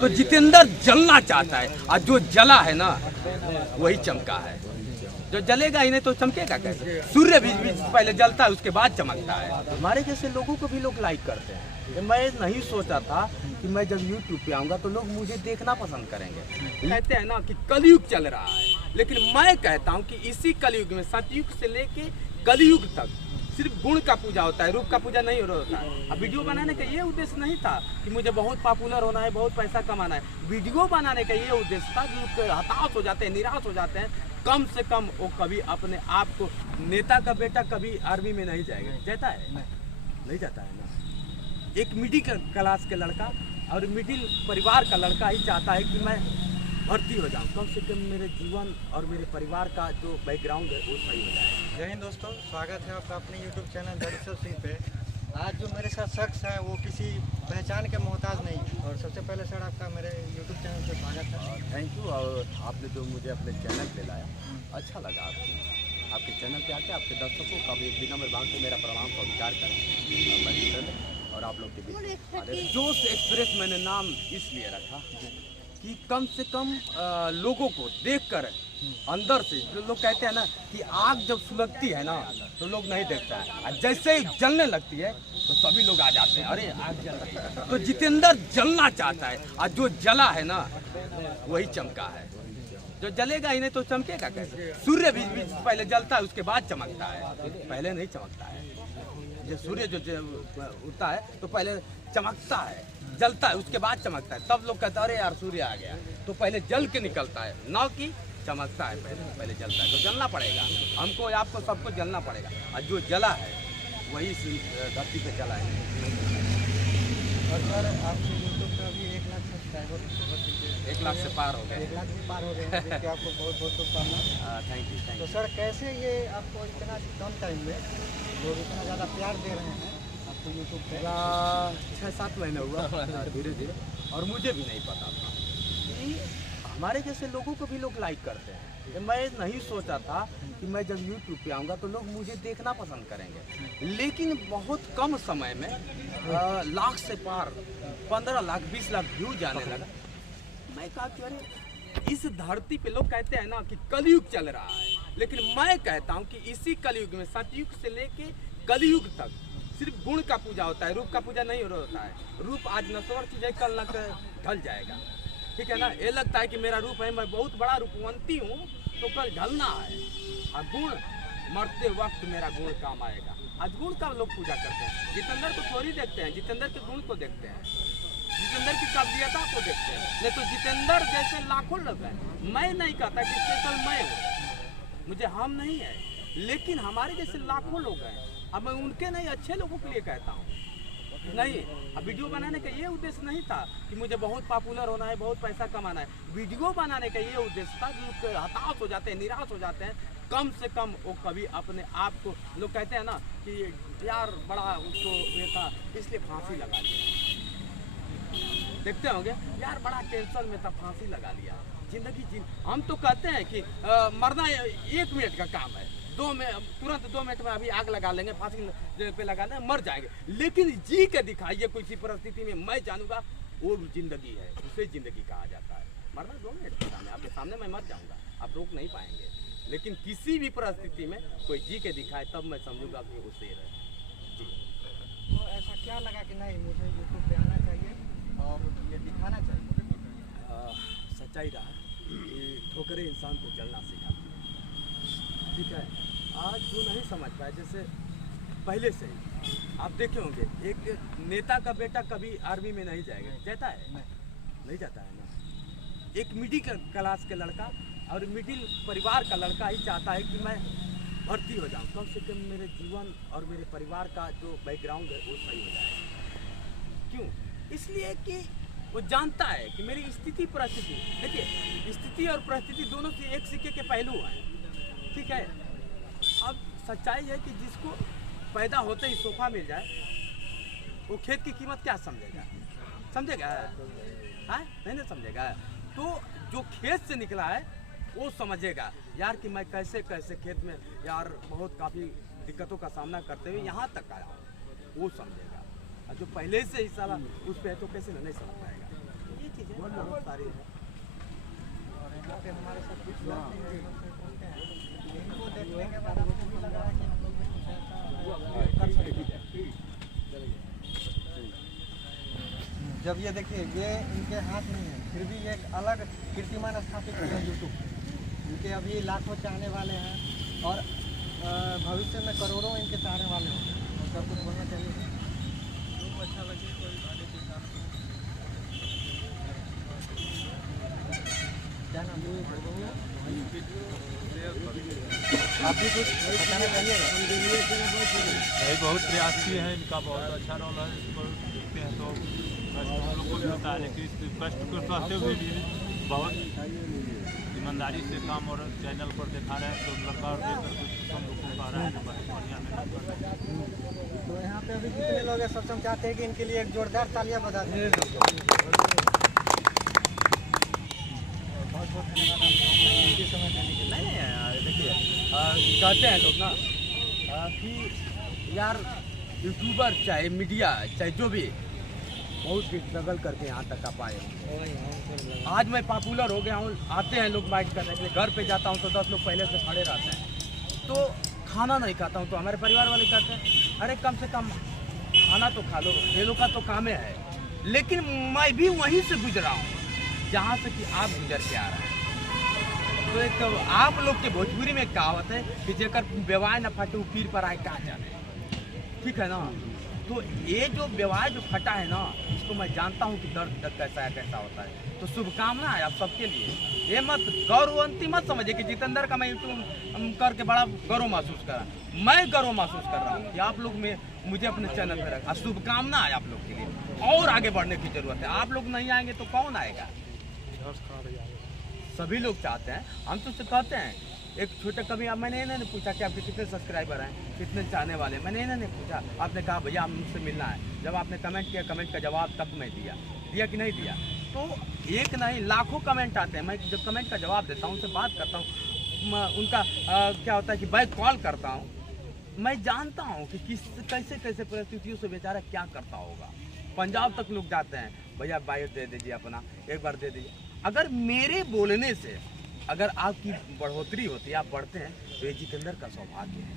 तो जितेंद्र जलना चाहता है और जो जला है ना वही चमका है। जो जलेगा ही नहीं तो चमकेगा कैसे? सूर्य भी पहले जलता है उसके बाद चमकता है। हमारे जैसे लोगों को भी लोग लाइक करते हैं। मैं नहीं सोचा था कि मैं जब YouTube पे आऊँगा तो लोग मुझे देखना पसंद करेंगे। कहते हैं ना कि कलयुग चल रहा है, लेकिन मैं कहता हूँ कि इसी कलयुग में सतयुग से लेके कलयुग तक सिर्फ गुण का पूजा होता है, रूप का पूजा नहीं होता है। अब वीडियो बनाने का ये उद्देश्य नहीं था कि मुझे बहुत पॉपुलर होना है, बहुत पैसा कमाना है। वीडियो बनाने का ये उद्देश्य था कि हताश हो जाते हैं, निराश हो जाते हैं, कम से कम वो कभी अपने आप को, नेता का बेटा कभी आर्मी में नहीं जाएगा, जाता है नहीं जाता है ना। एक मिडिल क्लास के लड़का और मिडिल परिवार का लड़का ही चाहता है कि मैं भर्ती हो जाऊँ, कम से कम मेरे जीवन और मेरे परिवार का जो बैकग्राउंड है वो सही हो जाए। जय हिंद दोस्तों, स्वागत है आपका अपने YouTube channel the Rishabh Singh पे। आज जो मेरे साथ शख्स है वो किसी पहचान के मोहताज नहीं। और सबसे पहले सर आपका मेरे YouTube चैनल पे स्वागत है। Thank you. और आपने जो मुझे अपने चैनल पे लाया, अच्छा लगा आपके चैनल पे आके आपके दर्शकों का भी एक विनम्र भाव से मेरा प्रणाम स्वीकार करें। और आप लोग के बीच जोश एक्सप्रेस मैंने नाम इसलिए रखा कि कम से कम लोगों को देखकर अंदर से, जो लोग कहते हैं ना कि आग जब सुलगती है ना तो लोग नहीं देखता है, और जैसे ही जलने लगती है तो सभी लोग आ जाते हैं, अरे आग जल रही है। तो जितेंद्र जलना चाहता है और जो जला है ना वही चमका है। जो जलेगा ही नहीं तो चमकेगा कैसे? सूर्य भी पहले जलता है उसके बाद चमकता है, पहले नहीं चमकता है। जो सूर्य जो उठता है तो पहले चमकता है, जलता है उसके बाद चमकता है। तब लोग कहते हैं अरे यार सूर्य आ गया। तो पहले जल के निकलता है, ना कि चमकता है। पहले जलता है तो जलना पड़ेगा हमको, आपको, सबको जलना पड़ेगा। और जो जला है वही धरती पे जला है। और सर आपके YouTube पे अभी 1 लाख सब्सक्राइबर 1 लाख से पार हो गए। 1 लाख से पार हो गए हैं, जिसके आपको बहुत बहुत शुभकामनाएं। Thank you. तो सर कैसे ये आपको इतना कम टाइम में लोग इतना ज़्यादा प्यार दे रहे हैं आपको YouTube पे? 6-7 महीने हुआ धीरे धीरे, और मुझे भी नहीं पता था कि हमारे जैसे लोगों को भी लोग लाइक करते हैं। मैं नहीं सोचा था कि मैं जब YouTube पे आऊँगा तो लोग मुझे देखना पसंद करेंगे, लेकिन बहुत कम समय में लाख से पार 15 लाख 20 लाख व्यू जाने लगा। मैं कहा कि अरे इस धरती पे, लोग कहते हैं ना कि कलयुग चल रहा है, लेकिन मैं कहता हूँ कि इसी कलयुग में सतयुग से लेके कलयुग तक सिर्फ गुण का पूजा होता है, रूप का पूजा नहीं होता है। रूप आज नश्वर चीज है, कल न ढल जाएगा, ठीक है ना। ये लगता है कि मेरा रूप है, मैं बहुत बड़ा रूपवंती हूँ, तो कल ढलना है। और गुण, मरते वक्त मेरा गुण काम आएगा। आज गुण का लोग पूजा करते हैं, जितेंद्र को थोड़ी देखते हैं, जितेंद्र के गुण को देखते हैं, जितेंद्र की काबिलियता को देखते हैं। नहीं तो जितेंद्र जैसे लाखों लोग हैं। मैं नहीं कहता कि स्पेशल मैं हूँ, मुझे हम नहीं है, लेकिन हमारे जैसे लाखों लोग हैं। अब मैं उनके नहीं, अच्छे लोगों के लिए कहता हूँ नहीं। अब वीडियो बनाने का ये उद्देश्य नहीं था कि मुझे बहुत पॉपुलर होना है, बहुत पैसा कमाना है। वीडियो बनाने का ये उद्देश्य था कि लोग हताश हो जाते हैं, निराश हो जाते हैं, कम से कम वो कभी अपने आप को, लोग कहते हैं ना कि यार बड़ा उसको ये था इसलिए फांसी लगा लिया। देखते होंगे यार बड़ा टेंशन में था, फांसी लगा लिया। जिंदगी हम तो कहते हैं कि मरना 1 मिनट का काम है, तुरंत 2 मिनट में अभी आग लगा लेंगे, फांसी पे लगा लेंगे, मर जाएंगे। लेकिन जी के दिखाइए किसी परिस्थिति में, मैं जानूंगा वो जिंदगी है, उसे जिंदगी कहा जाता है। मरना 2 मिनट का काम है, आपके सामने मैं मर जाऊंगा, आप रोक नहीं पाएंगे। लेकिन किसी भी परिस्थिति में कोई जी के दिखाए तब मैं समझूंगा कि वो शेर है जी। तो ऐसा क्या लगा कि नहीं मुझे YouTube पे आना चाहिए और ये दिखाना चाहिए? सच्चाई रहा कि ठोकरें इंसान को जलना सिखाती है, ठीक है। आज जो नहीं समझ पाए, जैसे पहले से ही आप देखे होंगे, एक नेता का बेटा कभी आर्मी में नहीं जाएगा, जाता है नहीं जाता है ना। एक मिडिल क्लास के लड़का और मिडिल परिवार का लड़का ही चाहता है कि मैं भर्ती हो जाऊँ, कम से कम मेरे जीवन और मेरे परिवार का जो बैकग्राउंड है वो सही हो जाए। क्यों? इसलिए कि वो जानता है कि मेरी स्थिति परिस्थिति, देखिए स्थिति और परिस्थिति दोनों से एक सिक्के के पहलू हैं, ठीक है। अब सच्चाई है कि जिसको पैदा होते ही सोफा मिल जाए वो खेत की कीमत क्या समझेगा? हाँ नहीं ना समझेगा। तो जो खेत से निकला है वो समझेगा यार कि मैं कैसे कैसे खेत में यार बहुत काफ़ी दिक्कतों का सामना करते हुए यहाँ तक आया हूँ, वो समझेगा। और जो पहले से ही सारा उस पे है तो कैसे नहीं समझ पाएगा। ये चीज़ है। सारी है। और यहाँ पे हमारे साथ कुछ लोग हैं जो हमसे पूछते हैं, इनको देखने के बाद आपको भी लग रहा है कि हम लोग भी कुछ ऐसा कर सकते हैं। जब ये देखिए, ये इनके हाथ में है, फिर भी ये एक अलग कीर्तिमान स्थापित किया यूट्यूब। इनके अभी लाखों चाहने वाले हैं और भविष्य में करोड़ों इनके चाहने वाले होंगे। और सब कुछ बोलना चाहिए, अच्छा लगे कोई गाने के साथ। क्या नाम है? आप भी कुछ बताना चाहिएगा? भाई बहुत प्रयास किए हैं इनका, बहुत अच्छा रोल है। इसको देखते हैं तो कष्ट हम लोग को भी होता है, लेकिन इस कष्ट को सहते हुए भी बहुत ईमानदारी से काम और चैनल पर दिखा रहे हैं। तो लड़का और देकर हम लोग को कह रहा है कि बहुत बढ़िया मेहनत कर रहे हैं। तो यहाँ पे अभी जितने लोग हैं सब चाहते हैं कि इनके लिए एक जोरदार तालियां बजा दें। बहुत बहुत धन्यवाद आपको कीमती समय देने के लिए। नहीं देखिए, कहते हैं लोग ना कि यार यूट्यूबर चाहे मीडिया चाहे जो भी बहुत स्ट्रगल करके यहाँ तक आ पाए हैं। आज मैं पॉपुलर हो गया हूँ, आते हैं लोग बाइट करने के लिए, घर पे जाता हूँ तो 10 लोग पहले से खड़े रहते हैं। तो खाना नहीं खाता हूँ तो हमारे परिवार वाले कहते हैं अरे कम से कम खाना तो खा लो, ये लोग का तो काम है। लेकिन मैं भी वहीं से गुजरा हूँ जहाँ से कि आप गुजर के आ रहे हैं। तो एक आप लोग के भोजपुरी में कहावत है कि जेकर व्यवहार न फटे वो पीर पर आए कहा जाने, ठीक है ना। तो ये जो व्यवहार जो फटा है ना, इसको मैं जानता हूँ कि दर्द कैसा है, कैसा होता है। तो शुभकामना है आप सबके लिए। ये मत गौरवंती मत समझिए कि जितेंद्र का मैं यूट्यूब करके बड़ा गौरव महसूस कर रहा हूँ। मैं गौरव महसूस कर रहा हूँ कि आप लोग में मुझे अपने चैनल पर रखा। शुभकामना है आप लोग के लिए, और आगे बढ़ने की जरूरत है। आप लोग नहीं आएंगे तो कौन आएगा? सभी लोग चाहते हैं, हम तो कहते हैं। एक छोटे कभी आप मैंने इन्होंने पूछा कि आपके कितने सब्सक्राइबर हैं, कितने चाहने वाले हैं, मैंने इन्होंने पूछा। आपने कहा भैया मुझसे मिलना है। जब आपने कमेंट किया, कमेंट का जवाब तब मैं दिया कि नहीं दिया। तो एक नहीं लाखों कमेंट आते हैं, मैं जब कमेंट का जवाब देता हूँ, उनसे बात करता हूँ, उनका क्या होता है कि बैक कॉल करता हूँ। मैं जानता हूँ कि कैसे कैसे परिस्थितियों से बेचारा क्या करता होगा। पंजाब तक लोग जाते हैं, भैया बायो दे दीजिए अपना, एक बार दे दीजिए। अगर मेरे बोलने से अगर आपकी बढ़ोतरी होती है, आप बढ़ते हैं, तो ये जितेंद्र का सौभाग्य है।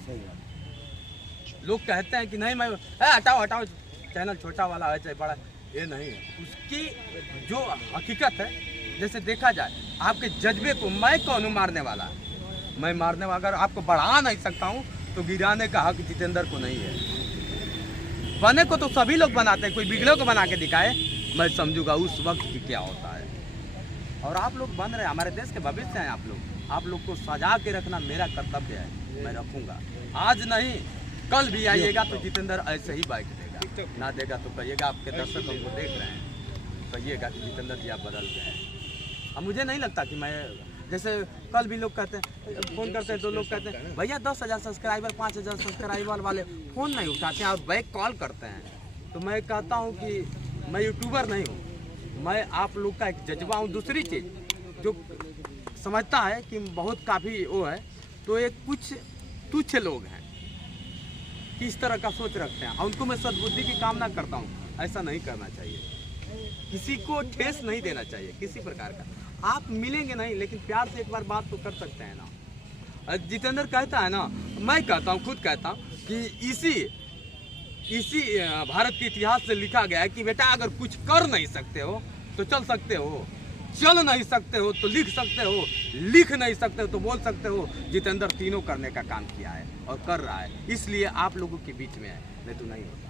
सही बात। लोग कहते हैं कि नहीं मैं हटाओ हटाओ, चैनल छोटा वाला है चाहे बड़ा, ये नहीं है। उसकी जो हकीकत है, जैसे देखा जाए आपके जज्बे को, मैं कौन हूँ मारने वाला? मैं मारने वाला अगर आपको बढ़ा नहीं सकता हूँ तो गिराने का हक जितेंद्र को नहीं है। बने को तो सभी लोग बनाते हैं, कोई बिगड़े को बना के दिखाए, मैं समझूंगा उस वक्त की क्या होता है। और आप लोग बन रहे हैं, हमारे देश के भविष्य हैं आप लोग को सजा के रखना मेरा कर्तव्य है, मैं रखूंगा। आज नहीं कल भी आइएगा तो जितेंद्र ऐसे ही बाइक देगा, ना देगा तो कहिएगा, आपके दर्शक हमको देख रहे हैं, कहिएगा कि जितेंद्र जी आप बदल गए हैं। अब मुझे नहीं लगता कि मैं, जैसे कल भी लोग कहते हैं, फ़ोन करते हैं तो लोग कहते हैं भैया 10,000 सब्सक्राइबर 5,000 सब्सक्राइबर वाले फ़ोन नहीं उठाते हैं और बैक कॉल करते हैं। तो मैं कहता हूँ कि मैं यूट्यूबर नहीं हूँ, मैं आप लोग का एक जज्बा हूँ। दूसरी चीज़ जो समझता है कि बहुत काफ़ी वो है, तो एक कुछ तुच्छ लोग हैं कि इस तरह का सोच रखते हैं, और उनको मैं सद्बुद्धि की कामना करता हूँ। ऐसा नहीं करना चाहिए, किसी को ठेस नहीं देना चाहिए किसी प्रकार का। आप मिलेंगे नहीं, लेकिन प्यार से एक बार बात तो कर सकते हैं ना। जितेंद्र कहता है ना, मैं कहता हूँ, खुद कहता हूँ कि इसी भारत के इतिहास से लिखा गया है कि बेटा अगर कुछ कर नहीं सकते हो तो चल सकते हो, चल नहीं सकते हो तो लिख सकते हो, लिख नहीं सकते हो तो बोल सकते हो। जितेंद्र तीनों करने का काम किया है और कर रहा है, इसलिए आप लोगों के बीच में है, नहीं तो नहीं होता।